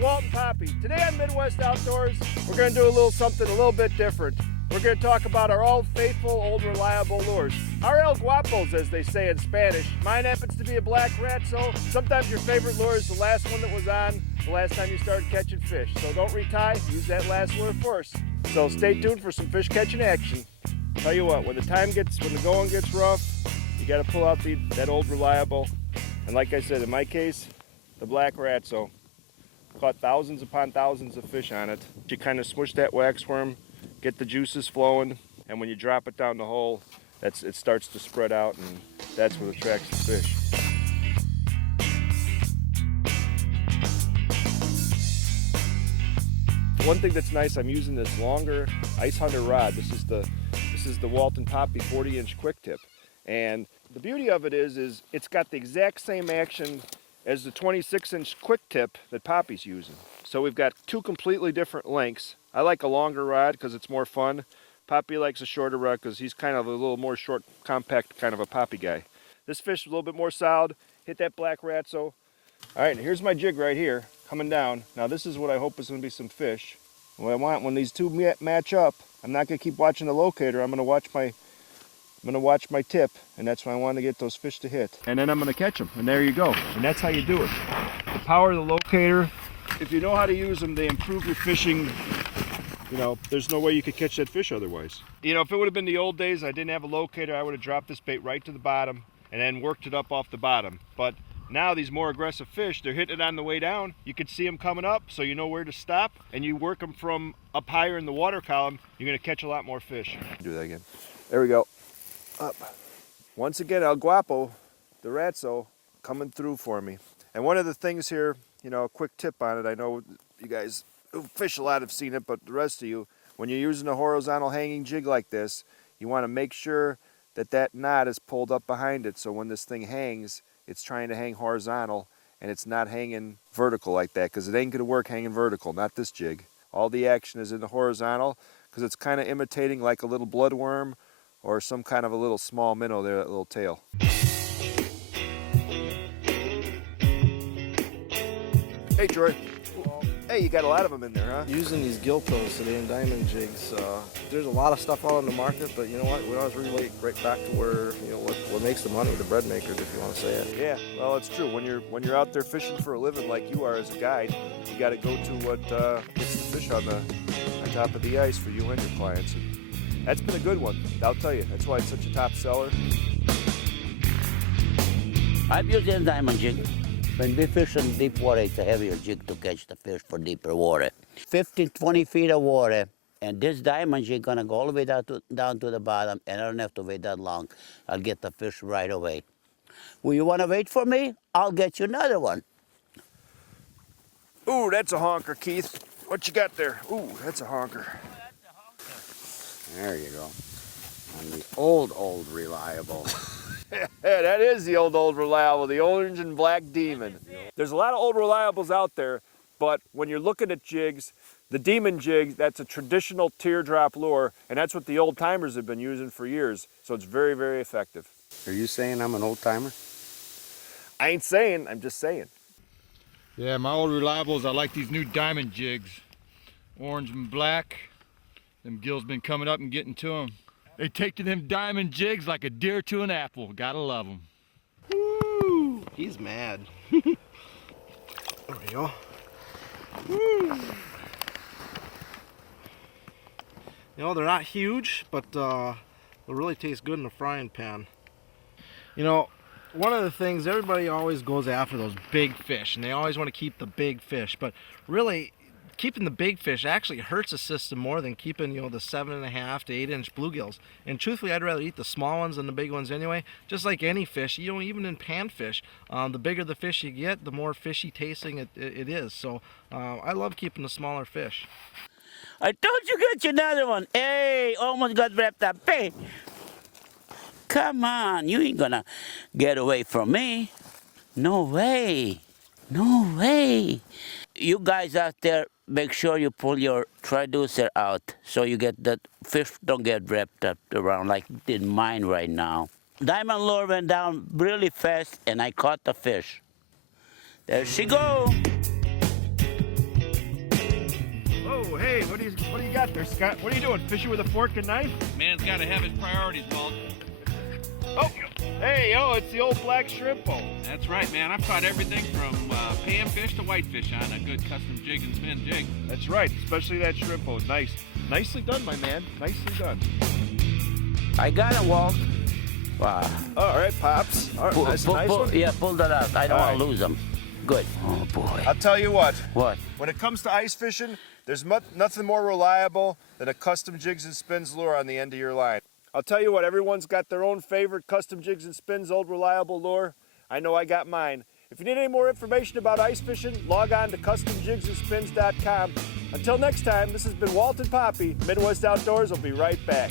Walt and Poppy. Today on Midwest Outdoors, we're going to do a little something a little bit different. We're going to talk about our old faithful, old reliable lures. Our El Guapos, as they say in Spanish. Mine happens to be a black ratso. Sometimes your favorite lure is the last one that was on the last time you started catching fish. So don't retie, use that last lure first. So stay tuned for some fish catching action. Tell you what, when the going gets rough, you got to pull out that old reliable. And like I said, in my case, the black ratso. Caught thousands upon thousands of fish on it. You kind of smush that wax worm, get the juices flowing, and when you drop it down the hole, it starts to spread out, and that's what attracts the fish. One thing that's nice, I'm using this longer Ice Hunter rod. This is the Walt and Poppy 40-inch quick tip, and the beauty of it is it's got the exact same action as the 26-inch quick tip that Poppy's using. So we've got two completely different lengths. I like a longer rod because it's more fun. Poppy likes a shorter rod because he's kind of a little more short, compact kind of a Poppy guy. This fish is a little bit more solid. Hit that black ratso. All right, and here's my jig right here, coming down. Now this is what I hope is going to be some fish. What I want, when these two match up, I'm not going to keep watching the locator. I'm going to watch my tip, and that's when I want to get those fish to hit. And then I'm going to catch them, and there you go. And that's how you do it. The power of the locator, if you know how to use them, they improve your fishing. You know, there's no way you could catch that fish otherwise. You know, if it would have been the old days, I didn't have a locator, I would have dropped this bait right to the bottom and then worked it up off the bottom. But now these more aggressive fish, they're hitting it on the way down. You can see them coming up, so you know where to stop, and you work them from up higher in the water column, you're going to catch a lot more fish. Do that again. There we go. Up. Once again, El Guapo, the ratso, coming through for me. And one of the things here, you know, a quick tip on it, I know you guys who fish a lot have seen it, but the rest of you, when you're using a horizontal hanging jig like this, you want to make sure that knot is pulled up behind it, so when this thing hangs, it's trying to hang horizontal and it's not hanging vertical like that, because it ain't going to work hanging vertical, not this jig. All the action is in the horizontal because it's kind of imitating like a little bloodworm or some kind of a little small minnow there, that little tail. Hey Troy. Hello. Hey, you got a lot of them in there, huh? Using these gill toes today in diamond jigs, there's a lot of stuff out on the market, but you know what? We always relate right back to where, you know, what makes the money, the bread makers, if you want to say it. Yeah, well, it's true. When you're out there fishing for a living like you are as a guide, you got to go to what gets the fish on top of the ice for you and your clients. And that's been a good one, I'll tell you. That's why it's such a top seller. I've used a diamond jig. When we fish in deep water, it's a heavier jig to catch the fish for deeper water. 15, 20 feet of water, and this diamond jig gonna go all the way down to the bottom, and I don't have to wait that long. I'll get the fish right away. Will you wanna wait for me? I'll get you another one. Ooh, that's a honker, Keith. What you got there? Ooh, that's a honker. There you go. On the old reliable. That is the old reliable, the orange and black demon. There's a lot of old reliables out there, but when you're looking at jigs, the demon jig, that's a traditional teardrop lure, and that's what the old timers have been using for years. So it's very, very effective. Are you saying I'm an old timer? I ain't saying, I'm just saying. Yeah, my old reliables, I like these new diamond jigs. Orange and black. Them gills been coming up and getting to them. They take to them diamond jigs like a deer to an apple. Gotta love them. Woo! He's mad. There we go. Woo! You know, they're not huge, but they'll really taste good in a frying pan. You know, one of the things, everybody always goes after those big fish, and they always want to keep the big fish, but really, keeping the big fish actually hurts the system more than keeping, you know, the 7.5 to 8-inch bluegills. And truthfully, I'd rather eat the small ones than the big ones anyway. Just like any fish, you know, even in panfish, the bigger the fish you get, the more fishy tasting it is. So I love keeping the smaller fish. I told you get you another one. Hey, almost got wrapped up. Hey, come on, you ain't gonna get away from me. No way. No way. You guys out there, make sure you pull your traducer out so you get that fish don't get wrapped up around like it did mine right now. Diamond lure went down really fast and I caught the fish. There she go. Hey, what do you got there, Scott? What are you doing? Fishing with a fork and knife? Man's got to have his priorities, Walt. Oh, hey, it's the old black shrimpo. That's right, man. I've caught everything from panfish to whitefish on a good custom jig and spin jig. That's right, especially that shrimpo. Nice. Nicely done, my man. Nicely done. I got it, Walt. Wow. All right, Pops. All right, nice one. Yeah, pull that out. I don't All want to right. lose them. Good. Oh, boy. I'll tell you what. What? When it comes to ice fishing, there's nothing more reliable than a custom Jigs and Spins lure on the end of your line. I'll tell you what, everyone's got their own favorite custom Jigs and Spins old reliable lure. I know I got mine. If you need any more information about ice fishing, log on to customjigsandspins.com. Until next time, this has been Walt and Poppy. Midwest Outdoors will be right back.